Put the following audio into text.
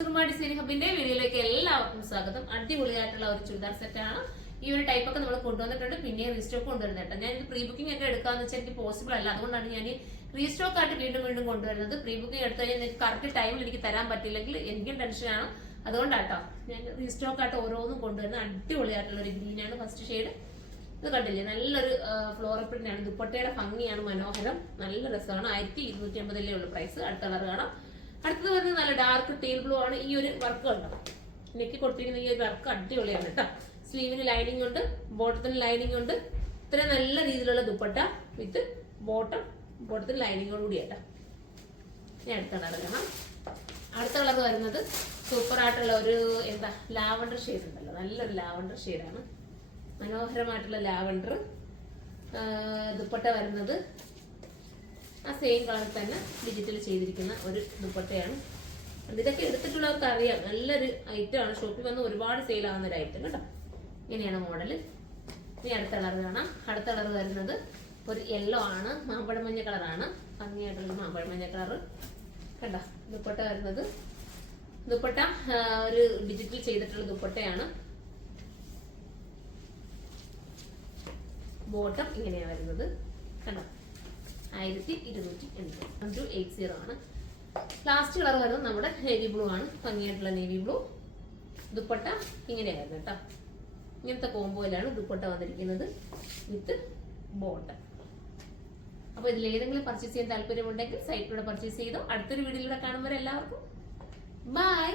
Designing ഹബിന്റെ വീഡിയോയിലേക്ക് എല്ലാവർക്കും സ്വാഗതം. അടിപൊളിയായിട്ടുള്ള ഒരു ചുരിദാർ സെറ്റാണ്. ഈ ഒരു ടൈപ്പ് ഒക്കെ നമ്മൾ കൊണ്ടുവന്നിട്ടുണ്ട്. പിന്നെ റീസ്റ്റോക്ക് കൊണ്ടുവരുന്നത് കേട്ടോ. ഞാൻ ഇത് പ്രീ ബുക്കിംഗ് ഒക്കെ എടുക്കാന്ന് വെച്ചാൽ എനിക്ക് പോസിബിൾ അല്ല. അതുകൊണ്ടാണ് ഞാൻ റീസ്റ്റോക്ക് ആയിട്ട് വീണ്ടും കൊണ്ടുവരുന്നത്. പ്രീ ബുക്കിംഗ് എടുത്തു കഴിഞ്ഞാൽ നിങ്ങൾക്ക് കറക്റ്റ് ടൈമിൽ എനിക്ക് തരാൻ പറ്റില്ലെങ്കിൽ എനിക്കും ടെൻഷനാണ്. അതുകൊണ്ടാട്ടോ ഞാൻ റീസ്റ്റോക്ക് ആയിട്ട് ഓരോന്നും കൊണ്ടുവരുന്നത്. അടിപൊളിയായിട്ടുള്ള ഒരു ഗ്രീനാണ് ഫസ്റ്റ് ഷെയ്ഡ്. ഇത് കണ്ടില്ലേ, നല്ലൊരു ഫ്ലോറൽ പ്രിന്റ് ആണ്. ദുപ്പട്ടയുടെ ഭംഗിയാണ് മനോഹരം, നല്ല രസമാണ്. 1250 ഉള്ളൂ പ്രൈസ്. അടുത്ത കളർ കാണാം. അടുത്തത് വരുന്നത് നല്ല ഡാർക്ക് ടീൽ ബ്ലൂ ആണ്. ഈ ഒരു വർക്ക് കണ്ടോ, നെക്കി കൊടുത്തിരിക്കുന്ന ഈ ഒരു വർക്ക് അടിപൊളിയാണ് കേട്ടോ. സ്ലീവിന് ലൈനിങ് ഉണ്ട്, ബോട്ടത്തിന് ലൈനിങ് ഉണ്ട്. ഇത്ര നല്ല രീതിയിലുള്ള ദുപ്പട്ട വിത്ത് ബോട്ടത്തിന് ലൈനിങ്ങോട് കൂടി കേട്ടോ. ഇനി അടുത്ത കളർ കാണാം. അടുത്ത കളർ വരുന്നത് സൂപ്പർ ആയിട്ടുള്ള ഒരു ലാവണ്ടർ ഷെയ്ഡ് ഉണ്ടല്ലോ, നല്ലൊരു ലാവണ്ടർ ഷെയ്ഡാണ്. മനോഹരമായിട്ടുള്ള ലാവണ്ടർ. ദുപ്പട്ട വരുന്നത് ആ സെയിം കളർ തന്നെ ഡിജിറ്റൽ ചെയ്തിരിക്കുന്ന ഒരു ദുപ്പട്ടയാണ്. ഇതൊക്കെ എടുത്തിട്ടുള്ളവർക്ക് അറിയാം, നല്ലൊരു ഐറ്റം ആണ്. ഷോപ്പിൽ വന്ന് ഒരുപാട് സെയിൽ ആവുന്ന ഒരു ഐറ്റം കേട്ടോ. ഇങ്ങനെയാണ് മോഡൽ. ഇനി അടുത്ത കളർ കാണാം. അടുത്ത കളർ വരുന്നത് ഒരു യെല്ലോ ആണ്, മാമ്പഴമഞ്ഞ കളറാണ്. ഭംഗിയായിട്ടുള്ള മാമ്പഴമഞ്ഞ കളർ കണ്ടോ. ദുപ്പട്ട വരുന്നത് ദുപ്പട്ട ഒരു ഡിജിറ്റൽ ചെയ്തിട്ടുള്ള ദുപ്പട്ടയാണ്. ബോട്ടം ഇങ്ങനെയാണ് വരുന്നത് കണ്ടോ. 1280 ആണ്. ലാസ്റ്റ് കളർ വരുന്നത് നമ്മുടെ നേവി ബ്ലൂ ആണ്. ഭംഗിയായിട്ടുള്ള നേവി ബ്ലൂ. ദുപ്പട്ട ഇങ്ങനെയായിരുന്നു കേട്ടോ. ഇങ്ങനത്തെ കോംബോയിലാണ് ദുപ്പട്ട വന്നിരിക്കുന്നത് വിത്ത് ബോട്ടം. അപ്പൊ ഇതിൽ ഏതെങ്കിലും പർച്ചേസ് ചെയ്യാൻ താല്പര്യമുണ്ടെങ്കിൽ സൈറ്റിലൂടെ പർച്ചേസ് ചെയ്തോ. അടുത്തൊരു വീഡിയോയിലൂടെ കാണുമ്പോൾ എല്ലാവർക്കും ബൈ.